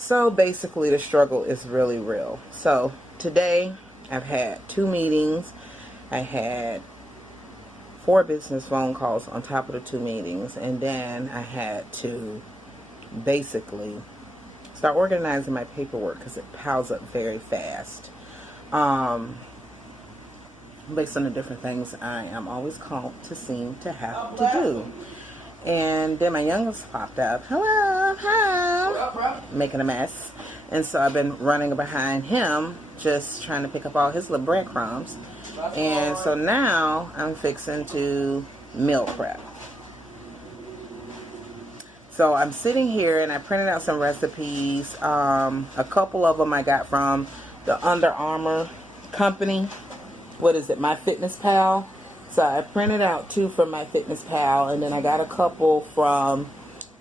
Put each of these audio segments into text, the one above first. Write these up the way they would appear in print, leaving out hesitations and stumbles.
So basically the struggle is really real. So today I've had 2 meetings. I had 4 business phone calls on top of the 2 meetings, and then I had to basically start organizing my paperwork because it piles up very fast. Based on the different things I am always called to seem to have to do. And then my youngest popped up. Hello, hi, making a mess. And so I've been running behind him, just trying to pick up all his little breadcrumbs. And so now I'm fixing to meal prep. So I'm sitting here and I printed out some recipes. A couple of them I got from the Under Armour company. What is it? My Fitness Pal. So I printed out 2 from My Fitness Pal, and then I got a couple from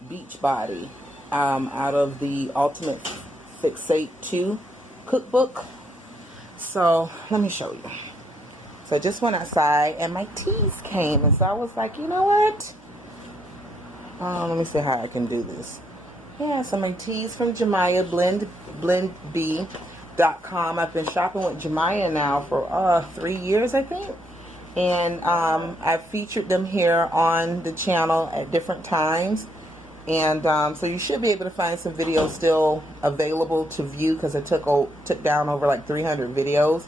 Beachbody out of the Ultimate Fixate 2 cookbook. So let me show you. So I just went outside and my teas came, and so I was like, you know what? Let me see how I can do this. Yeah, so my teas from Jemiah, blendb.com. I've been shopping with Jemiah now for 3 years, I think. And I've featured them here on the channel at different times. And so you should be able to find some videos still available to view, because I took down over like 300 videos.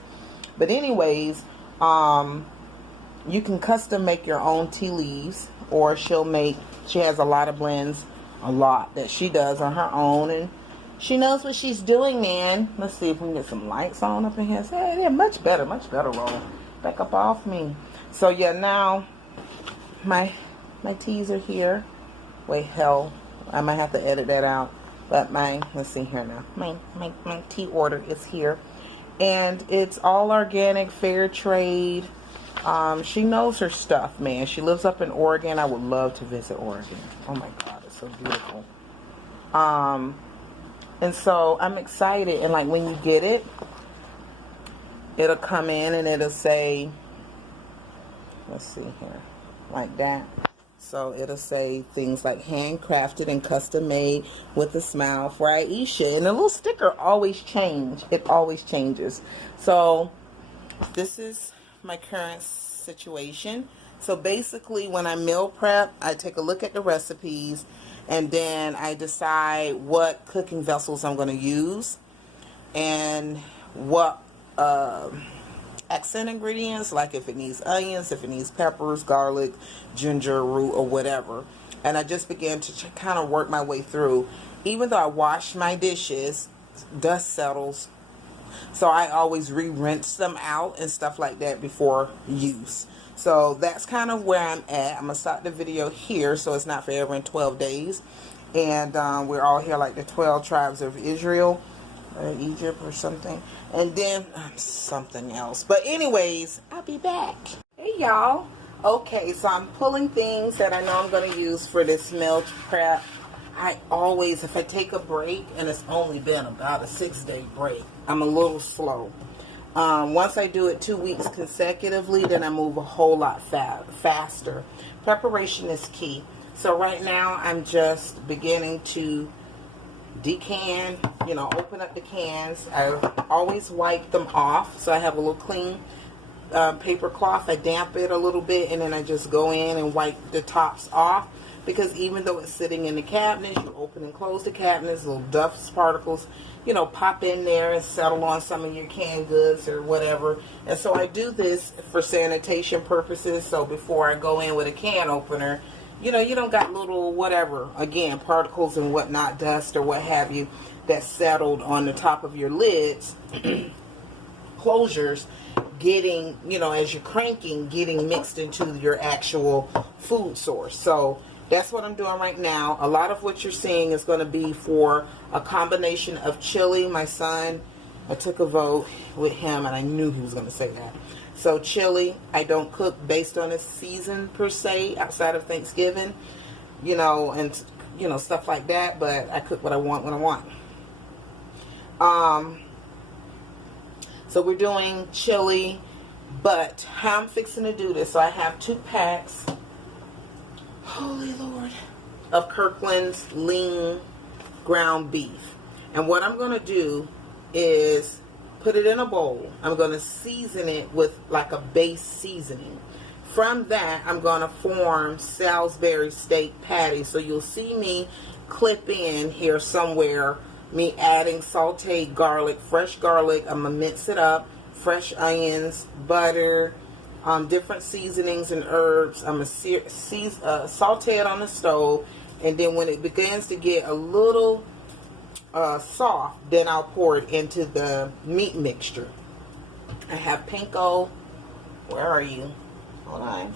But anyways, you can custom make your own tea leaves, or she has a lot of blends, that she does on her own, and she knows what she's doing, man. Let's see if we can get some lights on up in here. Hey, they're much better roll. Back up off me. So yeah, now my teas are here. Wait, hell, I might have to edit that out. But let's see here now. My tea order is here, and it's all organic, fair trade. She knows her stuff, man. She lives up in Oregon. I would love to visit Oregon. Oh my God, it's so beautiful. And so I'm excited, and like when you get it, it'll come in and it'll say, let's see here, like that. So it'll say things like handcrafted and custom made with a smile for Aisha. And the little sticker always changes. It always changes. So this is my current situation. So basically when I meal prep, I take a look at the recipes, and then I decide what cooking vessels I'm going to use and what accent ingredients, like if it needs onions, if it needs peppers, garlic, ginger root, or whatever. And I just began to kind of work my way through. Even though I wash my dishes, dust settles, so I always re-rinse them out and stuff like that before use. So that's kind of where I'm at. I'm going to stop the video here so it's not forever in 12 days. And we're all here like the 12 tribes of Israel, or Egypt or something. And then something else. But anyways, I'll be back. Hey y'all. Okay, so I'm pulling things that I know I'm going to use for this meal prep. I always, if I take a break, and it's only been about a 6-day break, I'm a little slow. Once I do it 2 weeks consecutively, then I move a whole lot faster. Preparation is key. So right now, I'm just beginning to decan, open up the cans. I always wipe them off, so I have a little clean paper cloth. I damp it a little bit, and then I just go in and wipe the tops off, because even though it's sitting in the cabinet, you open and close the cabinets, little dust particles, pop in there and settle on some of your canned goods or whatever. And so I do this for sanitation purposes. So before I go in with a can opener, you don't got little whatever, again, particles and whatnot, dust or what have you, that's settled on the top of your lids, closures, getting, as you're cranking, getting mixed into your actual food source. So that's what I'm doing right now. A lot of what you're seeing is going to be for a combination of chili. My son, I took a vote with him, and I knew he was going to say that. So chili, I don't cook based on a season per se, outside of Thanksgiving, and stuff like that. But I cook what I want when I want. So we're doing chili, but how I'm fixing to do this. So I have 2 packs. Holy Lord, of Kirkland's lean ground beef. And what I'm going to do is put it in a bowl. I'm going to season it with like a base seasoning. From that, I'm going to form Salisbury steak patties. So you'll see me clip in here somewhere, me adding sauteed garlic, fresh garlic. I'm going to mince it up, fresh onions, butter, different seasonings and herbs. I'm going to saute it on the stove. And then when it begins to get a little soft, then I'll pour it into the meat mixture. I have panko. Where are you? Hold on.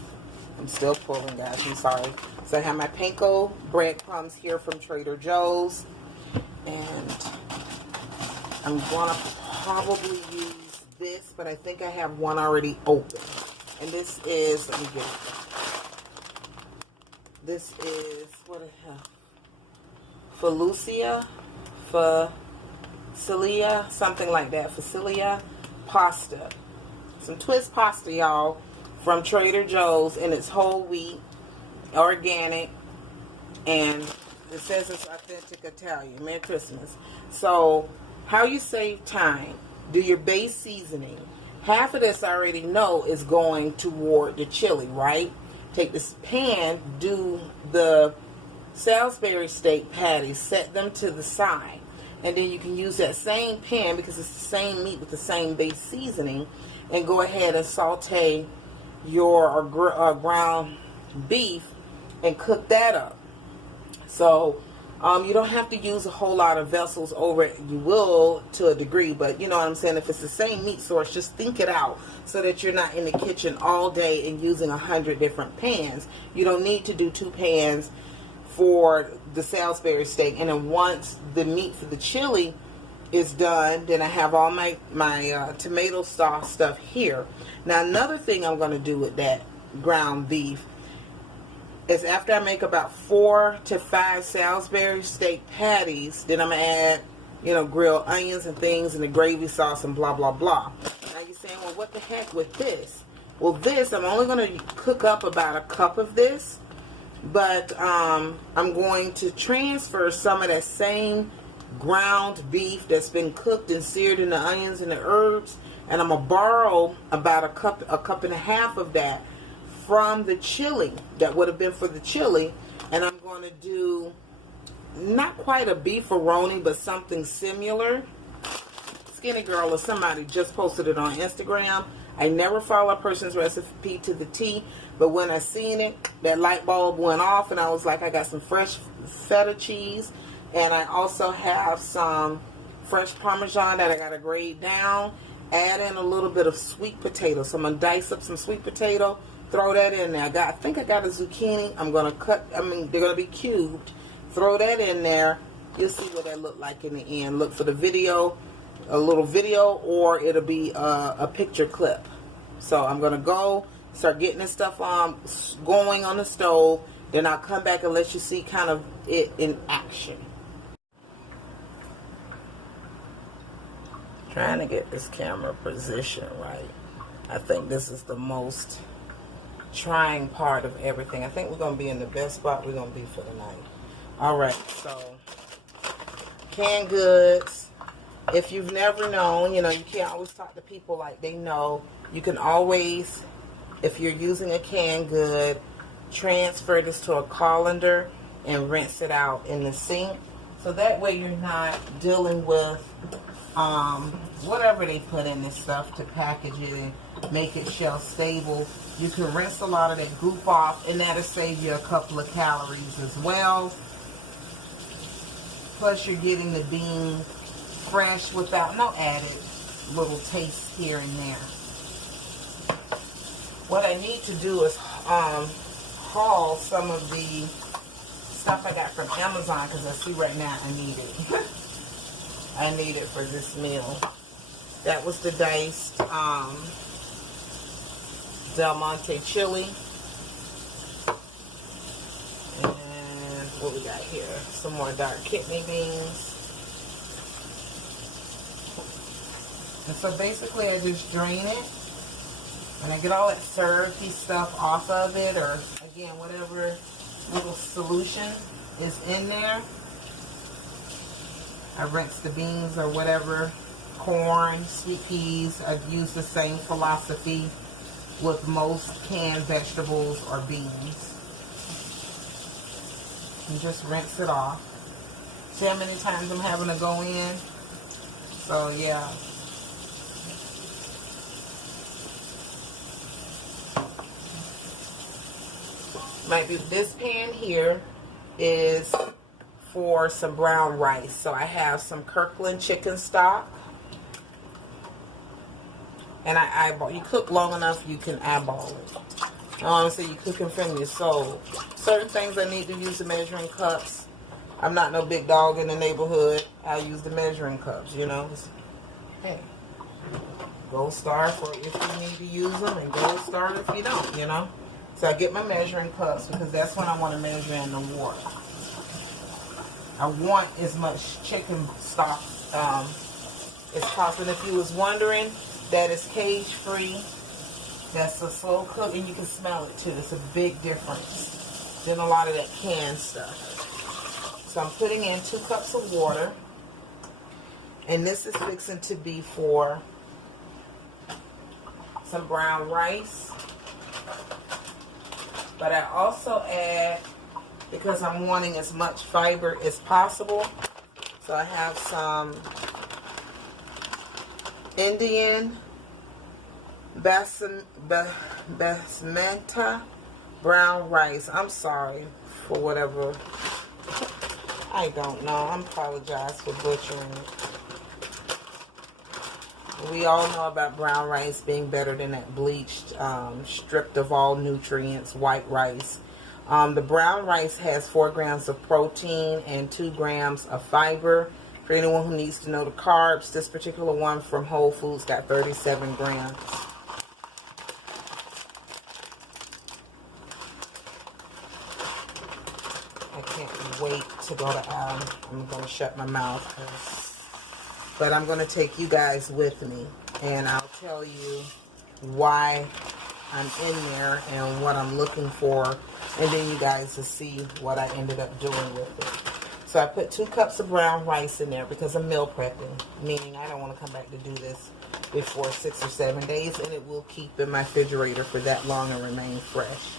I'm still pulling, guys. I'm sorry. So I have my panko breadcrumbs here from Trader Joe's. And I'm going to probably use this, but I think I have one already open. And this is, let me get it. This is, what the hell? Facilia, something like that. Facilia pasta. Some twist pasta, y'all, from Trader Joe's, and it's whole wheat, organic, and it says it's authentic Italian. Merry Christmas. So, how you save time? Do your base seasoning. Half of this I already know is going toward the chili, right? Take this pan, do the Salisbury steak patties, set them to the side, and then you can use that same pan, because it's the same meat with the same base seasoning, and go ahead and saute your ground beef and cook that up. So you don't have to use a whole lot of vessels over it. You will to a degree, but you know what I'm saying. If it's the same meat source, just think it out so that you're not in the kitchen all day and using 100 different pans. You don't need to do 2 pans for the Salisbury steak. And then once the meat for the chili is done, then I have all my tomato sauce stuff here. Now another thing I'm going to do with that ground beef is, after I make about 4 to 5 Salisbury steak patties, then I'm going to add, you know, grilled onions and things and the gravy sauce and blah blah blah. Now you're saying, well, what the heck with this? Well, this, I'm only going to cook up about a cup of this, but I'm going to transfer some of that same ground beef that's been cooked and seared in the onions and the herbs, and I'm going to borrow about a cup and a half of that from the chili that would have been for the chili, and I'm going to do not quite a beefaroni, but something similar. Skinny Girl or somebody just posted it on Instagram. I never follow a person's recipe to the T, but when I seen it, that light bulb went off, and I was like, I got some fresh feta cheese, and I also have some fresh Parmesan that I got to grate down. Add in a little bit of sweet potato. So I'm going to dice up some sweet potato, throw that in there. I think I got a zucchini. I'm going to cut, they're going to be cubed. Throw that in there. You'll see what that look like in the end. Look for the video, a little video, or it'll be a picture clip. So I'm going to go start getting this stuff going on the stove. Then I'll come back and let you see kind of it in action. Trying to get this camera position right. I think this is the most trying part of everything. I think we're going to be in the best spot we're going to be for the night. Alright, so canned goods. If you've never known, you know, you can't always talk to people like they know. You can always, if you're using a canned good, transfer this to a colander and rinse it out in the sink. So that way you're not dealing with whatever they put in this stuff to package it and make it shelf stable. You can rinse a lot of that goop off, and that'll save you a couple of calories as well. Plus you're getting the bean fresh without no added little taste here and there. What I need to do is haul some of the stuff I got from Amazon, because I see right now I need it. I need it for this meal. That was the diced Del Monte chili. And what we got here? Some more dark kidney beans. And so basically I just drain it. And I get all that syrupy stuff off of it, or again, whatever little solution is in there. I rinse the beans or whatever, corn, sweet peas. I've used the same philosophy with most canned vegetables or beans. And just rinse it off. See how many times I'm having to go in? So yeah. Maybe this pan here is for some brown rice. So I have some Kirkland chicken stock. And I eyeball. You cook long enough, you can eyeball it. Honestly, you cooking from your soul. Certain things I need to use the measuring cups. I'm not no big dog in the neighborhood. I use the measuring cups, you know. Hey, gold star for if you need to use them, and gold star if you don't, you know. So I get my measuring cups because that's when I want to measure in the water. I want as much chicken stock as possible. If you was wondering, that is cage free. That's a slow cook, and you can smell it too. It's a big difference than a lot of that canned stuff. So I'm putting in 2 cups of water, and this is fixing to be for some brown rice. But I also add, because I'm wanting as much fiber as possible, so I have some Indian basmati brown rice. I'm sorry for whatever. I don't know. I apologize for butchering it. We all know about brown rice being better than that bleached, stripped of all nutrients, white rice. The brown rice has 4 grams of protein and 2 grams of fiber. For anyone who needs to know the carbs, this particular one from Whole Foods got 37 grams. I can't wait to go to I'm going to shut my mouth. But I'm going to take you guys with me, and I'll tell you why I'm in there and what I'm looking for, and then you guys will see what I ended up doing with it. So I put 2 cups of brown rice in there because I'm meal prepping, meaning I don't want to come back to do this before 6 or 7 days, and it will keep in my refrigerator for that long and remain fresh.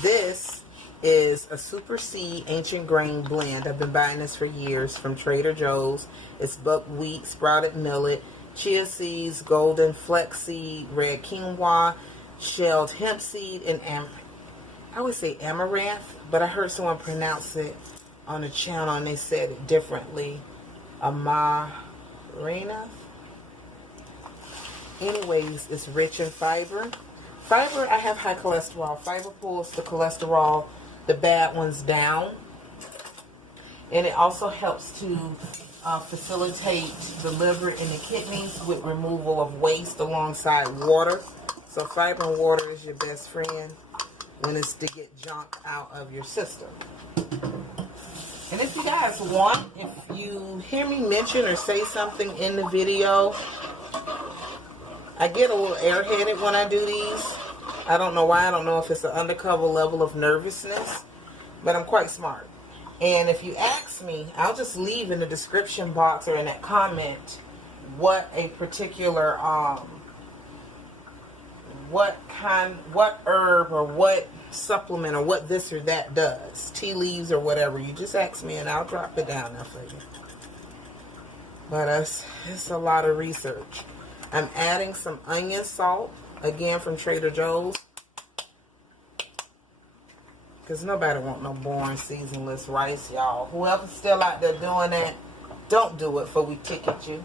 This is a Super C Ancient Grain blend. I've been buying this for years from Trader Joe's. It's buckwheat, sprouted millet, chia seeds, golden flaxseed, red quinoa, shelled hemp seed, and I would say amaranth, but I heard someone pronounce it on the channel and they said it differently. Amaranth. Anyways, it's rich in fiber. Fiber, I have high cholesterol. Fiber pulls the cholesterol, the bad ones, down. And it also helps to facilitate the liver and the kidneys with removal of waste alongside water. So fiber and water is your best friend when it's to get junk out of your system. And if you guys want, if you hear me mention or say something in the video, I get a little airheaded when I do these. I don't know why. I don't know if it's an undercover level of nervousness, but I'm quite smart. And if you ask me, I'll just leave in the description box or in that comment what a particular, what herb or what supplement or what this or that does. Tea leaves or whatever. You just ask me and I'll drop it down there for you. But it's a lot of research. I'm adding some onion salt, again from Trader Joe's. Because nobody want no boring seasonless rice, y'all. Whoever's still out there doing that, don't do it for we ticket you.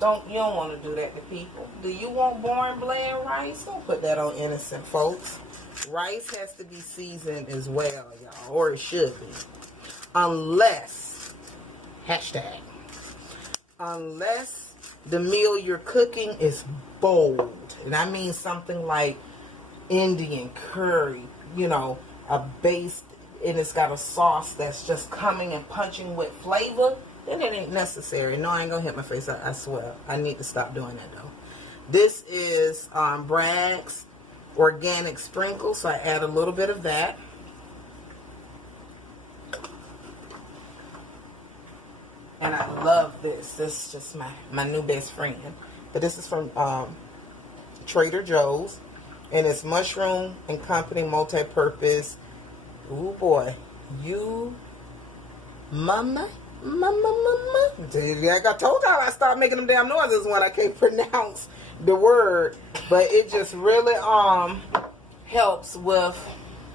You don't want to do that to people. Do you want boring bland rice? Don't put that on innocent folks. Rice has to be seasoned as well, y'all. Or it should be. Unless, hashtag, unless the meal you're cooking is bold. And I mean something like Indian curry, you know, a base, and it's got a sauce that's just coming and punching with flavor, then it ain't necessary. No, I ain't gonna hit my face, I swear. I need to stop doing that though. This is Bragg's organic sprinkle, so I add a little bit of that. love this. This is just my new best friend. But this is from Trader Joe's. And it's mushroom and company multi-purpose. Ooh boy. You mama. Like I told y'all, I started making them damn noises when I can't pronounce the word. But it just really helps with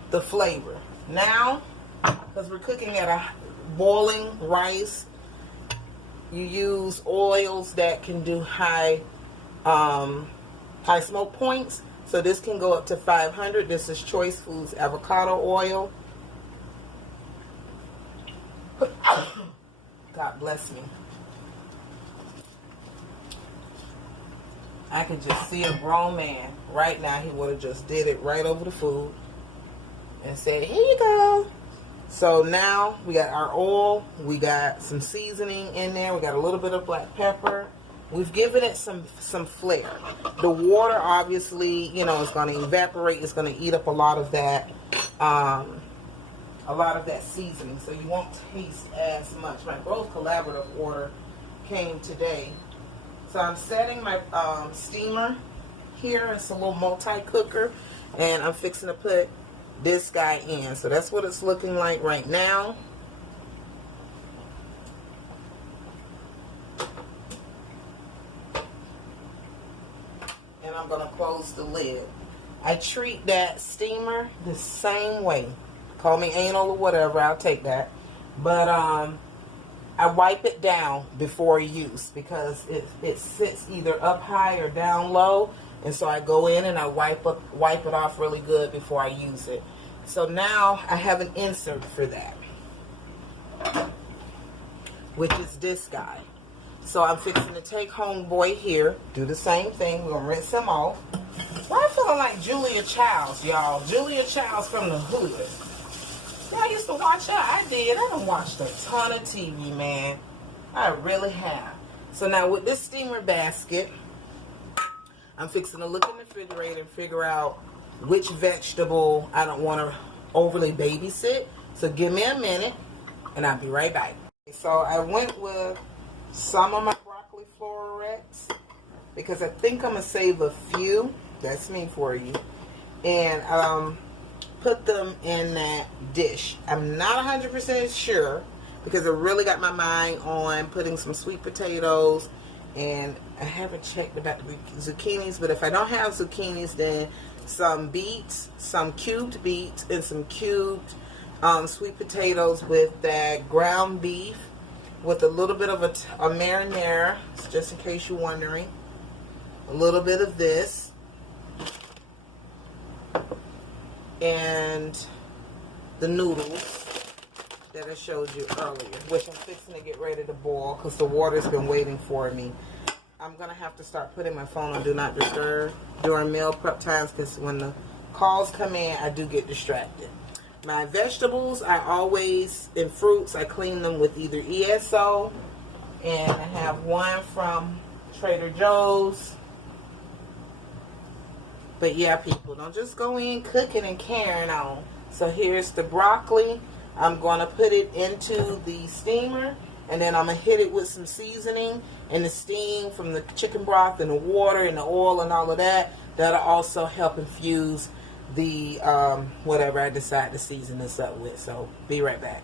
the flavor. Now, because we're cooking at a boiling rice, you use oils that can do high smoke points. So this can go up to 500. This is Choice Foods avocado oil. God bless me. I could just see a grown man right now. He would have just did it right over the food and said, here you go. So now we got our oil. We got some seasoning in there. We got a little bit of black pepper. We've given it some flair. The water, obviously, you know, is going to evaporate. It's going to eat up a lot of that seasoning, so you won't taste as much. My Grove Collaborative order came today. So I'm setting my steamer here. It's a little multi-cooker, and I'm fixing to put this guy in. So that's what it's looking like right now. And I'm going to close the lid. I treat that steamer the same way. Call me anal or whatever, I'll take that. But I wipe it down before use because it sits either up high or down low. And so I go in and I wipe it off really good before I use it. So now I have an insert for that, which is this guy. So I'm fixing to take homeboy here, do the same thing. We're going to rinse him off. Why I'm feeling like Julia Childs, y'all. Julia Childs from the hood. I used to watch her. I did. I done watched a ton of TV, man. I really have. So now with this steamer basket, I'm fixing to look in the refrigerator and figure out which vegetable I don't want to overly babysit. So give me a minute, and I'll be right back. So I went with some of my broccoli florets because I think I'm going to save a few. That's me for you. And put them in that dish. I'm not 100% sure because I really got my mind on putting some sweet potatoes, and I haven't checked about the zucchinis, but if I don't have zucchinis, then some beets, some cubed beets, and some cubed sweet potatoes with that ground beef with a little bit of a marinara, just in case you're wondering. A little bit of this. And the noodles that I showed you earlier, which I'm fixing to get ready to boil because the water's been waiting for me. I'm going to have to start putting my phone on Do Not Disturb during meal prep times because when the calls come in, I do get distracted. My vegetables, I always, in fruits, I clean them with either ESO, and I have one from Trader Joe's. But yeah, people, don't just go in cooking and carrying on. So here's the broccoli. I'm going to put it into the steamer, and then I'm going to hit it with some seasoning and the steam from the chicken broth and the water and the oil and all of that. That'll also help infuse the whatever I decide to season this up with. So be right back.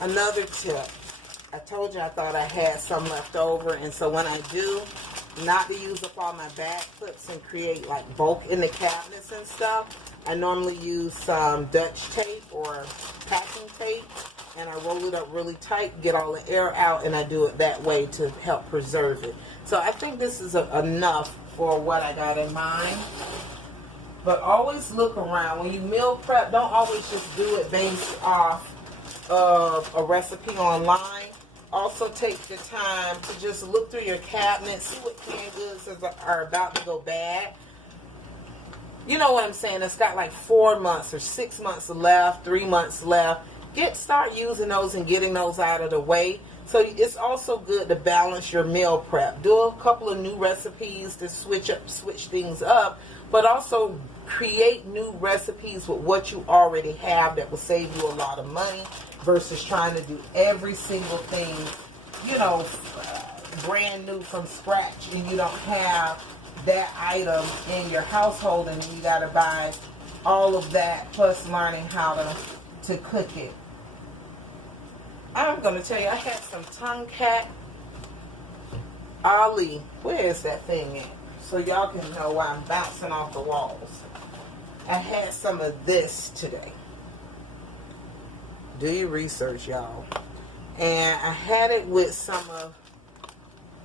Another tip. I told you I thought I had some left over, and so when I do, not to use up all my back clips and create like bulk in the cabinets and stuff, I normally use some Dutch tape or packing tape, and I roll it up really tight, get all the air out, and I do it that way to help preserve it. So I think this is enough for what I got in mind. But always look around. When you meal prep, don't always just do it based off of a recipe online. Also take your time to just look through your cabinet, see what canned goods are about to go bad. You know what I'm saying? It's got like 4 months or 6 months left, 3 months left. Start using those and getting those out of the way. So it's also good to balance your meal prep. Do a couple of new recipes to switch things up, but also create new recipes with what you already have that will save you a lot of money versus trying to do every single thing you know, brand new from scratch, and you don't have that item in your household, and you got to buy all of that plus learning how to cook it. I'm going to tell you, I had some tongue cat Ali. Where is that thing at? So y'all can know why I'm bouncing off the walls. I had some of this today. Do your research, y'all. And I had it with some of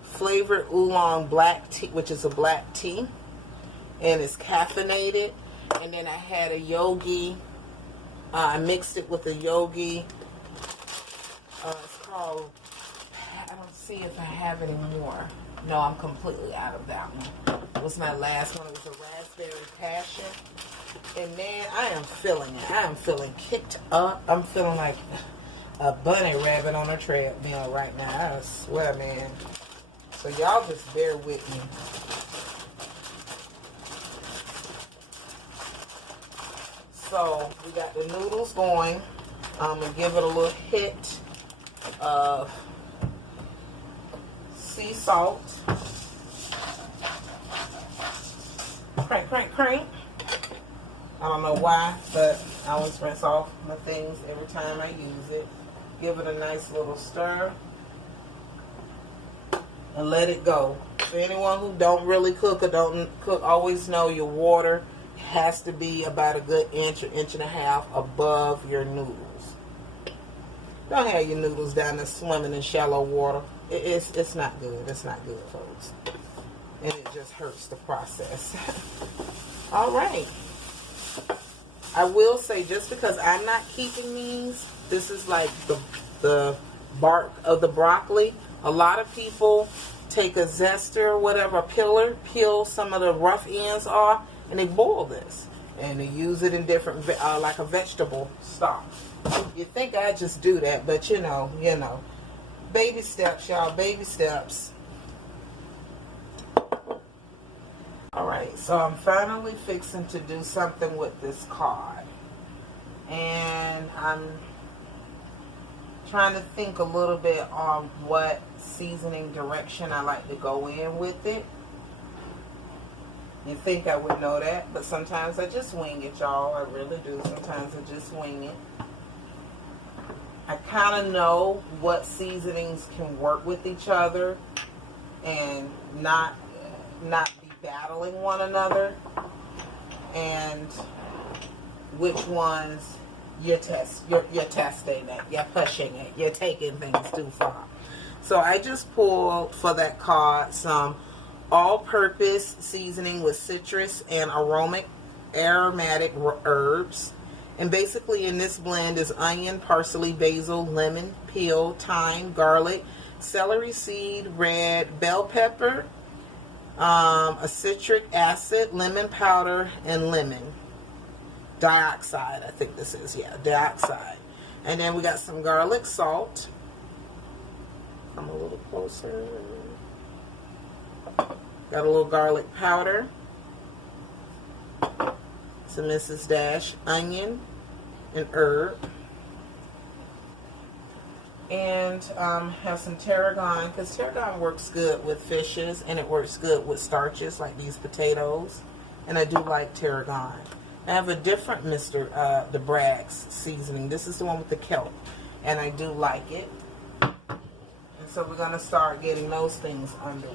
flavored oolong black tea, which is a black tea, and it's caffeinated. And then I had a yogi. I mixed it with a yogi. It's called, I don't see if I have any more. No, I'm completely out of that one. It was my last one. It was a raspberry passion. And man, I am feeling it. I am feeling kicked up. I'm feeling like a bunny rabbit on a treadmill right now. I swear, man. So y'all just bear with me. So we got the noodles going. I'm going to give it a little hit of sea salt. Crank, crank, crank. I don't know why, but I always rinse off my things every time I use it. Give it a nice little stir. And let it go. For anyone who don't really cook or don't cook, always know your water has to be about a good inch or inch and a half above your noodles. Don't have your noodles down there swimming in shallow water. It's not good. It's not good, folks. And it just hurts the process. All right. I will say, just because I'm not keeping these, this is like the bark of the broccoli. A lot of people take a zester or whatever, peel some of the rough ends off, and they boil this. And they use it in different, like a vegetable stock. You think I just do that, but you know. Baby steps, y'all, baby steps. Alright, so I'm finally fixing to do something with this card. And I'm trying to think a little bit on what seasoning direction I like to go in with it. You think I would know that, but sometimes I just wing it, y'all. I really do. Sometimes I just wing it. I kind of know what seasonings can work with each other and not be battling one another, and which ones you're testing it, you're pushing it, you're taking things too far. So I just pulled for that card some all-purpose seasoning with citrus and aromatic herbs. And basically in this blend is onion, parsley, basil, lemon, peel, thyme, garlic, celery seed, red bell pepper, a citric acid, lemon powder, and lemon dioxide. I think this is, yeah, dioxide. And then we got some garlic salt. Come a little closer. Got a little garlic powder. Some Mrs. Dash onion and herb. And have some tarragon, because tarragon works good with fishes and it works good with starches like these potatoes. And I do like tarragon. I have a different the Bragg's seasoning. This is the one with the kelp, and I do like it. And so we're going to start getting those things underway.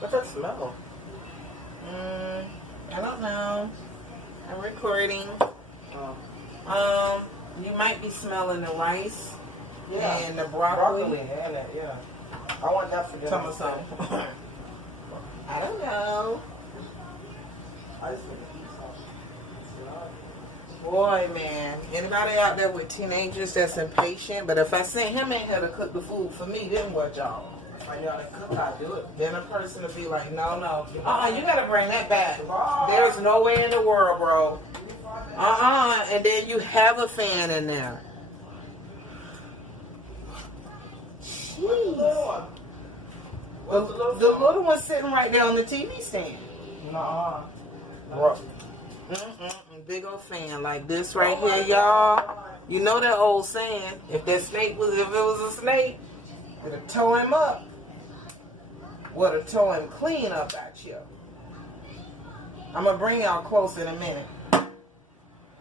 What's that smell? I don't know. I'm recording. You might be smelling the rice, yeah, and the broccoli. And it, yeah. I want that for dinner. Tell me something. I don't know. I just want to eat something. Boy, man. Anybody out there with teenagers that's impatient? But if I sent him in here to cook the food for me, then what, y'all? If I gotta cook, I do it. Then a person will be like, no. You gotta bring that back. There's no way in the world, bro. And then you have a fan in there. Jeez. The little one's sitting right there on the TV stand. Big old fan like this right here, y'all. You know that old saying, if it was a snake, It'll toe him up. Well, it'll toe him clean up at you. I'm going to bring y'all close in a minute.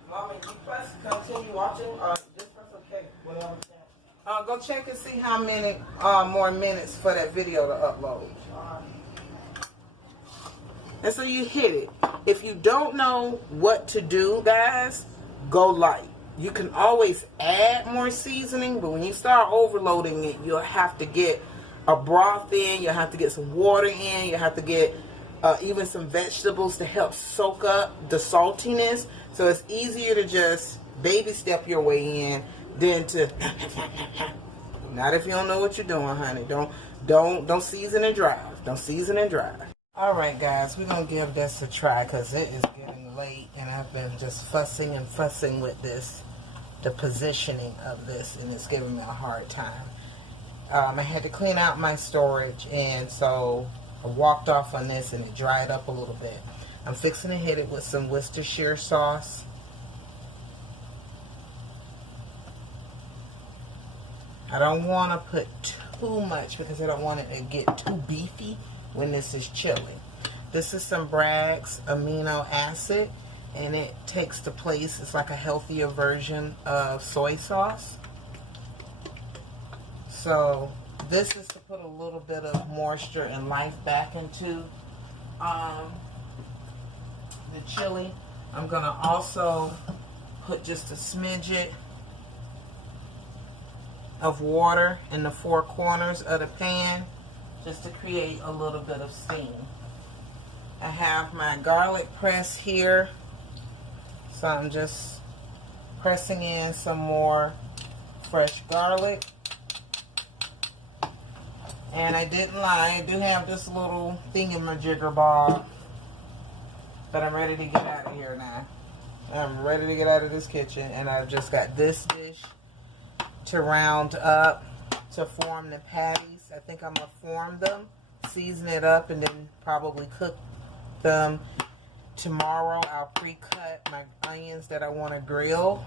Mommy, you press continue watching or just press OK? Whatever. Go check and see how many more minutes for that video to upload. And so you hit it. If you don't know what to do, guys, go light. You can always add more seasoning, but when you start overloading it, you'll have to get a broth in, you'll have to get some water in, you'll have to get even some vegetables to help soak up the saltiness. So it's easier to just baby step your way in than to not if you don't know what you're doing, honey. Don't season and drive. Don't season and drive. Alright guys, we're gonna give this a try because it is getting late and I've been just fussing and fussing with this, the positioning of this, and it's giving me a hard time. I had to clean out my storage, and so I walked off on this and it dried up a little bit. I'm fixing to hit it with some Worcestershire sauce. I don't want to put too much because I don't want it to get too beefy when this is chili. This is some Bragg's amino acid, and it takes the place, it's like a healthier version of soy sauce. So this is to put a little bit of moisture and life back into the chili. I'm going to also put just a smidget of water in the four corners of the pan just to create a little bit of steam. I have my garlic press here, so I'm just pressing in some more fresh garlic. And I didn't lie, I do have this little thingamajigger ball, but I'm ready to get out of here now. I'm ready to get out of this kitchen, and I've just got this dish to round up to form the patties. I think I'm going to form them, season it up, and then probably cook them tomorrow. I'll pre-cut my onions that I want to grill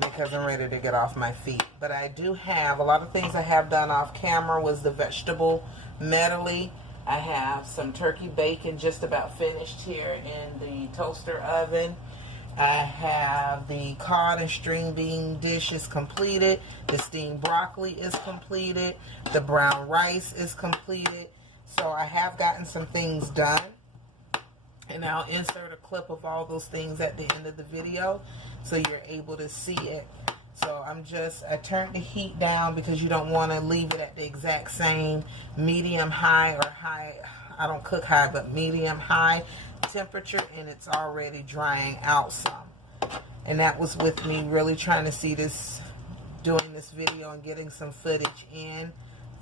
because I'm ready to get off my feet. But I do have, a lot of things I have done off camera was the vegetable medley. I have some turkey bacon just about finished here in the toaster oven. I have the cod and string bean dish is completed. The steamed broccoli is completed. The brown rice is completed. So I have gotten some things done. And I'll insert a clip of all those things at the end of the video so you're able to see it. So I turned the heat down because you don't want to leave it at the exact same medium high or high. I don't cook high, but medium high temperature, and it's already drying out some. And that was with me really trying to see this, doing this video and getting some footage in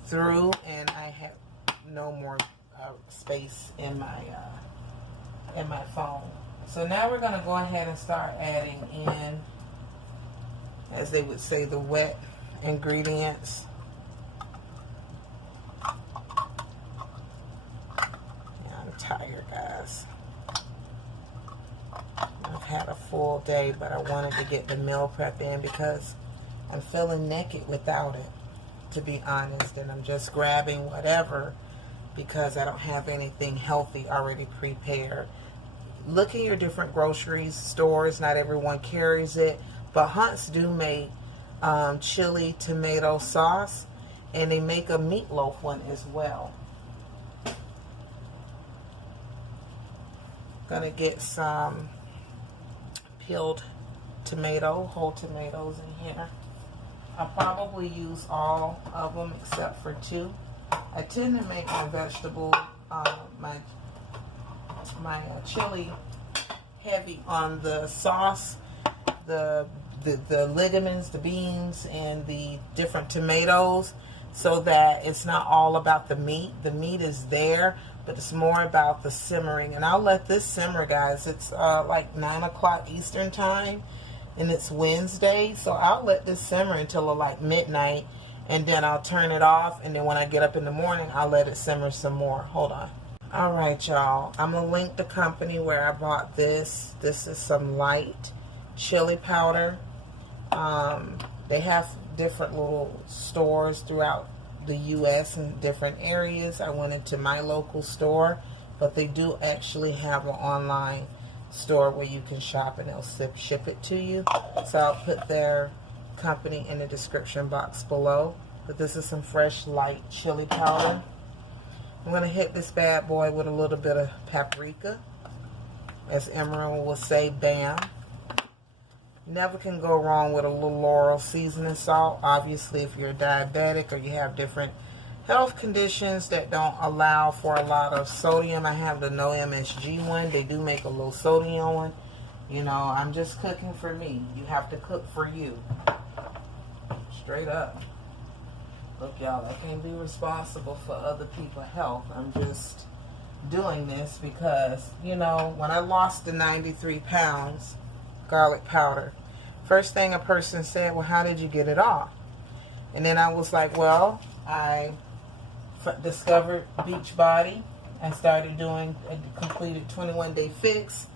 through, and I have no more space in my phone. So now we're going to go ahead and start adding in, as they would say, the wet ingredients. Yeah, I'm tired, guys. I've had a full day, but I wanted to get the meal prep in because I'm feeling naked without it, to be honest, and I'm just grabbing whatever because I don't have anything healthy already prepared. Look in your different grocery stores. Not everyone carries it, but Hunt's do make chili tomato sauce, and they make a meatloaf one as well. Gonna get some peeled tomato, whole tomatoes in here. I'll probably use all of them except for 2. I tend to make my vegetable, my chili heavy on the sauce, the ligaments, the beans, and the different tomatoes, so that it's not all about the meat. The meat is there, but it's more about the simmering. And I'll let this simmer, guys. It's like 9 o'clock Eastern time, and it's Wednesday, so I'll let this simmer until like midnight, and then I'll turn it off, and then when I get up in the morning, I'll let it simmer some more. Hold on. Alright, y'all, I'm going to link the company where I bought this. This is some light chili powder. They have different little stores throughout the U.S. and different areas. I went into my local store, but they do actually have an online store where you can shop and they'll ship it to you. So I'll put their company in the description box below. But this is some fresh light chili powder. I'm going to hit this bad boy with a little bit of paprika. As Emerald will say, bam. Never can go wrong with a little Laurel seasoning salt. Obviously, if you're diabetic or you have different health conditions that don't allow for a lot of sodium. I have the no MSG one. They do make a low sodium one. You know, I'm just cooking for me. You have to cook for you. Straight up. Look, y'all, I can't be responsible for other people's health. I'm just doing this because, you know, when I lost the 93 pounds garlic powder, first thing a person said, well, how did you get it off? And then I was like, well, I discovered Beachbody. I started doing a completed 21-day fix.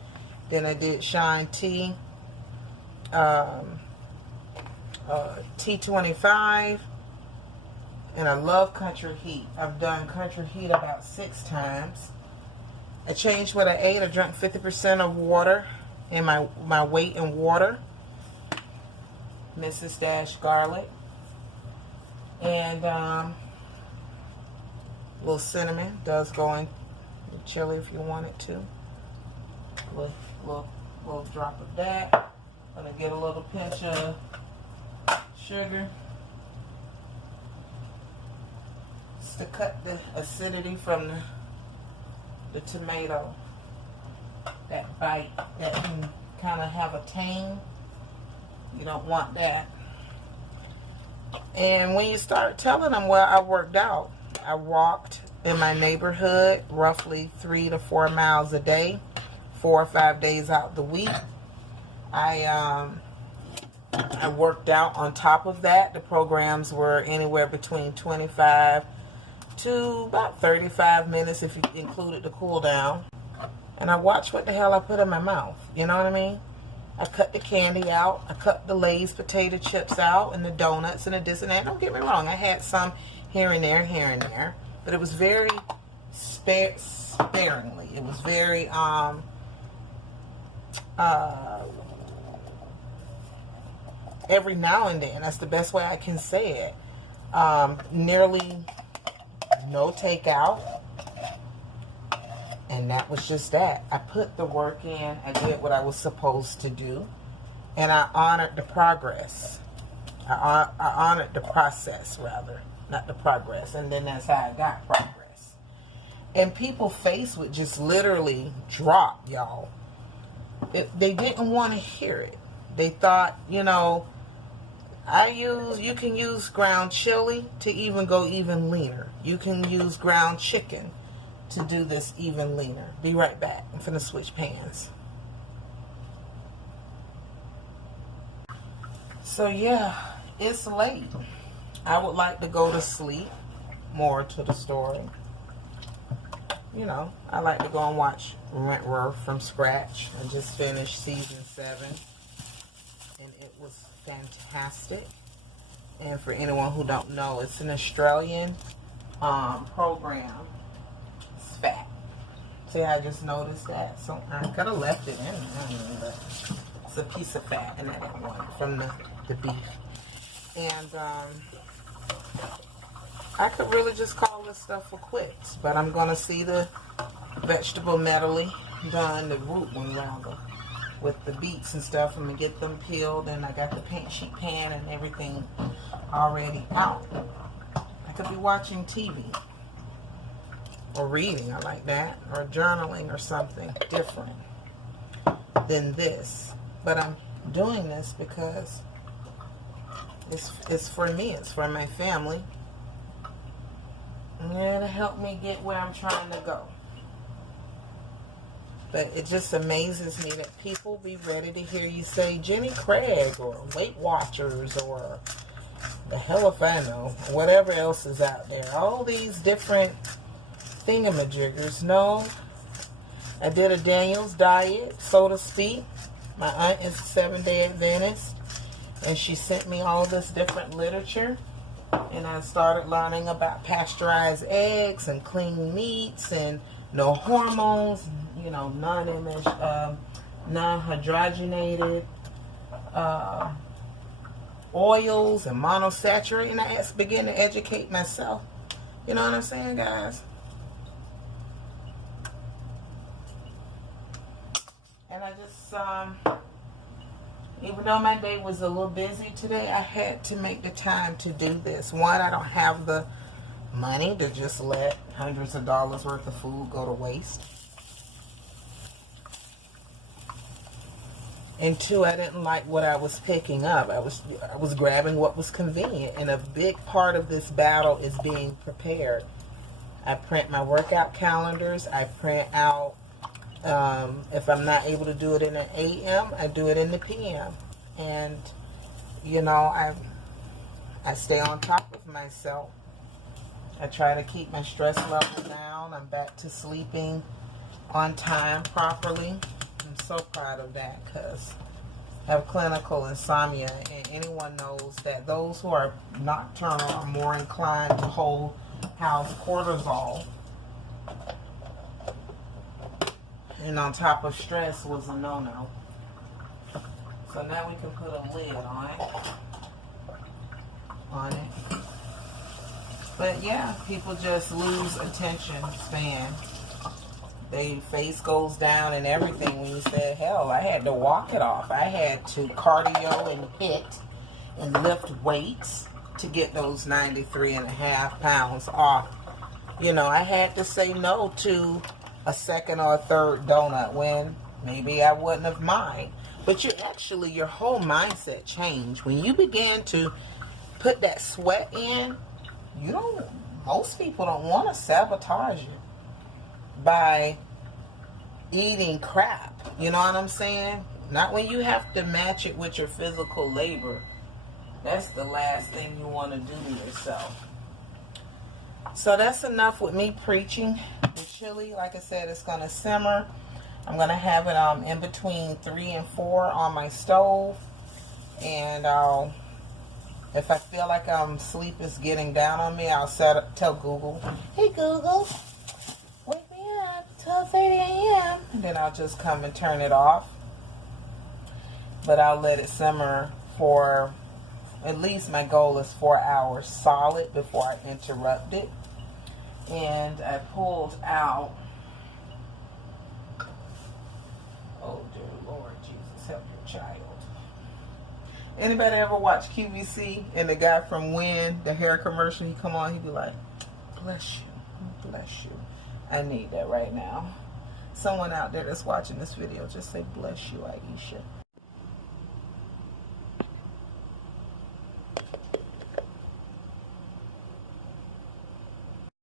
Then I did Shine Tea, T25, and I love Country Heat. I've done Country Heat about 6 times. I changed what I ate. I drank 50% of water in my weight in water. Mrs. Dash garlic. And a little cinnamon does go in the chili if you want it to. Little drop of that. Gonna get a little pinch of sugar. Just to cut the acidity from the tomato. That bite that can kind of have a tang. You don't want that. And when you start telling them, well, I worked out. I walked in my neighborhood roughly 3 to 4 miles a day, 4 or 5 days out the week. I worked out on top of that. The programs were anywhere between 25 to about 35 minutes if you included the cool down. And I watched what the hell I put in my mouth. You know what I mean? I cut the candy out. I cut the Lay's potato chips out and the donuts and the this and that. Don't get me wrong. I had some here and there. But it was very sparingly. It was very, every now and then. That's the best way I can say it. Nearly no takeout. And that was just that. I put the work in. I did what I was supposed to do. And I honored the progress. I honored the process, rather. Not the progress. And then that's how I got progress. And people's face would just literally drop, y'all. They didn't want to hear it. They thought, you know, you can use ground chili to even go even leaner. You can use ground chicken to do this even leaner. Be right back. I'm finna switch pans. So yeah, it's late. I would like to go to sleep. More to the story. You know, I like to go and watch Wentworth from scratch. I just finished season 7. And it was fantastic. And for anyone who don't know, it's an Australian program. Fat. See, I just noticed that. So I could have left it in there, but it's a piece of fat, and I didn't want it from the beef. And I could really just call this stuff for quits, but I'm gonna see the vegetable medley done, the root one rather, with the beets and stuff. I'm gonna get them peeled, and I got the paint sheet pan and everything already out. I could be watching TV. Or reading, I like that, or journaling or something different than this. But I'm doing this because it's for me, it's for my family, and it'll help me get where I'm trying to go. But it just amazes me that people be ready to hear you say Jenny Craig or Weight Watchers or the hell if I know, whatever else is out there. All these different thingamajiggers. No, I did a Daniel's diet, so to speak. My aunt is a 7-day Adventist, and she sent me all this different literature. And I started learning about pasteurized eggs and clean meats and no hormones, you know, non-hydrogenated oils and monosaturated. And I began to educate myself. You know what I'm saying, guys? And I just, even though my day was a little busy today, I had to make the time to do this. One, I don't have the money to just let hundreds of dollars worth of food go to waste. And two, I didn't like what I was picking up. I was grabbing what was convenient. And a big part of this battle is being prepared. I print my workout calendars. I print out, if I'm not able to do it in an AM, I do it in the PM. And, you know, I stay on top of myself. I try to keep my stress level down. I'm back to sleeping on time properly. I'm so proud of that because I have clinical insomnia, and anyone knows that those who are nocturnal are more inclined to house cortisol. And on top of stress was a no-no. So now we can put a lid on it. But yeah, people just lose attention span. Their face goes down and everything when you said, hell, I had to walk it off. I had to cardio and hit and lift weights to get those 93.5 pounds off. You know, I had to say no to a second or a third donut when maybe I wouldn't have mind. But your whole mindset changed. When you began to put that sweat in, most people don't want to sabotage you by eating crap. You know what I'm saying? Not when you have to match it with your physical labor. That's the last thing you want to do to yourself. So that's enough with me preaching. The chili, like I said, it's going to simmer. I'm going to have it in between 3 and 4 on my stove. And if I feel like sleep is getting down on me, I'll tell Google, hey Google, wake me up, 12:30 a.m. And then I'll just come and turn it off. But I'll let it simmer for, at least my goal is 4 hours solid before I interrupt it. And I pulled out, oh dear Lord Jesus, help your child. Anybody ever watch QVC and the guy from Win, the hair commercial, he come on, he be like, bless you, bless you. I need that right now. Someone out there that's watching this video, just say, bless you, Aisha.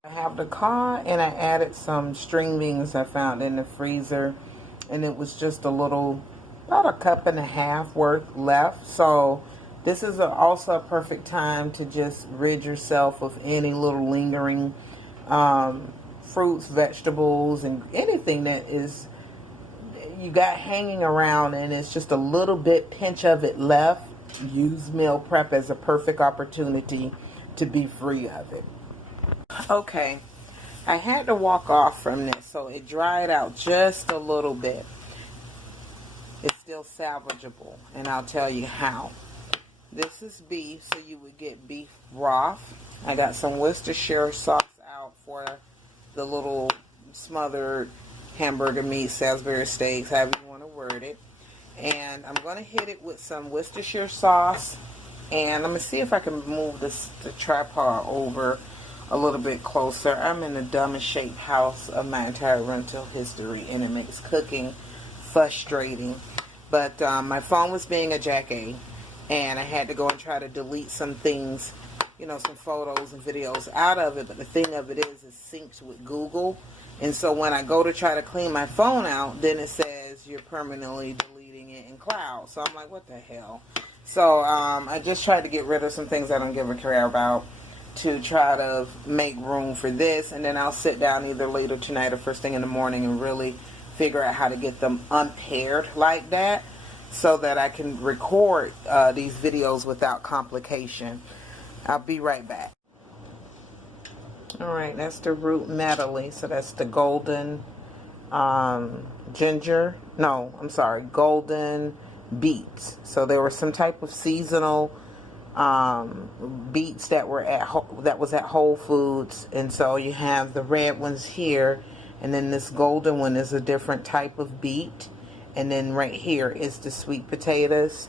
I have the car, and I added some string beans I found in the freezer, and it was just about 1.5 cups worth left. So this is also a perfect time to just rid yourself of any little lingering fruits, vegetables, and anything that is you got hanging around and it's just a little bit pinch of it left. Use meal prep as a perfect opportunity to be free of it. Okay, I had to walk off from this, so it dried out just a little bit. It's still salvageable, and I'll tell you how. This is beef, so you would get beef broth. I got some Worcestershire sauce out for the little smothered hamburger meat, Salisbury steaks, however you want to word it. And I'm going to hit it with some Worcestershire sauce. And I'm going to see if I can move the tripod over a little bit closer. I'm in the dumbest shaped house of my entire rental history, and it makes cooking frustrating. But my phone was being a jackass, and I had to go and try to delete some things, you know, some photos and videos out of it. But the thing of it is synced with Google. And so when I go to try to clean my phone out, then it says you're permanently deleting it in cloud. So I'm like, what the hell? So I just tried to get rid of some things I don't give a care about to try to make room for this. And then I'll sit down either later tonight or first thing in the morning and really figure out how to get them unpaired like that so that I can record these videos without complication. I'll be right back. Alright, that's the root medley. So that's the golden ginger. No, I'm sorry, golden beets. So there was some type of seasonal beets that were that was at Whole Foods, and so you have the red ones here, and then this golden one is a different type of beet, and then right here is the sweet potatoes.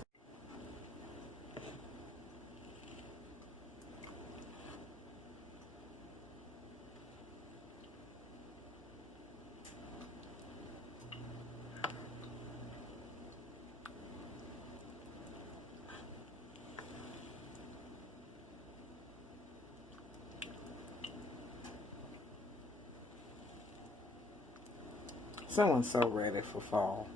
Someone's so ready for fall.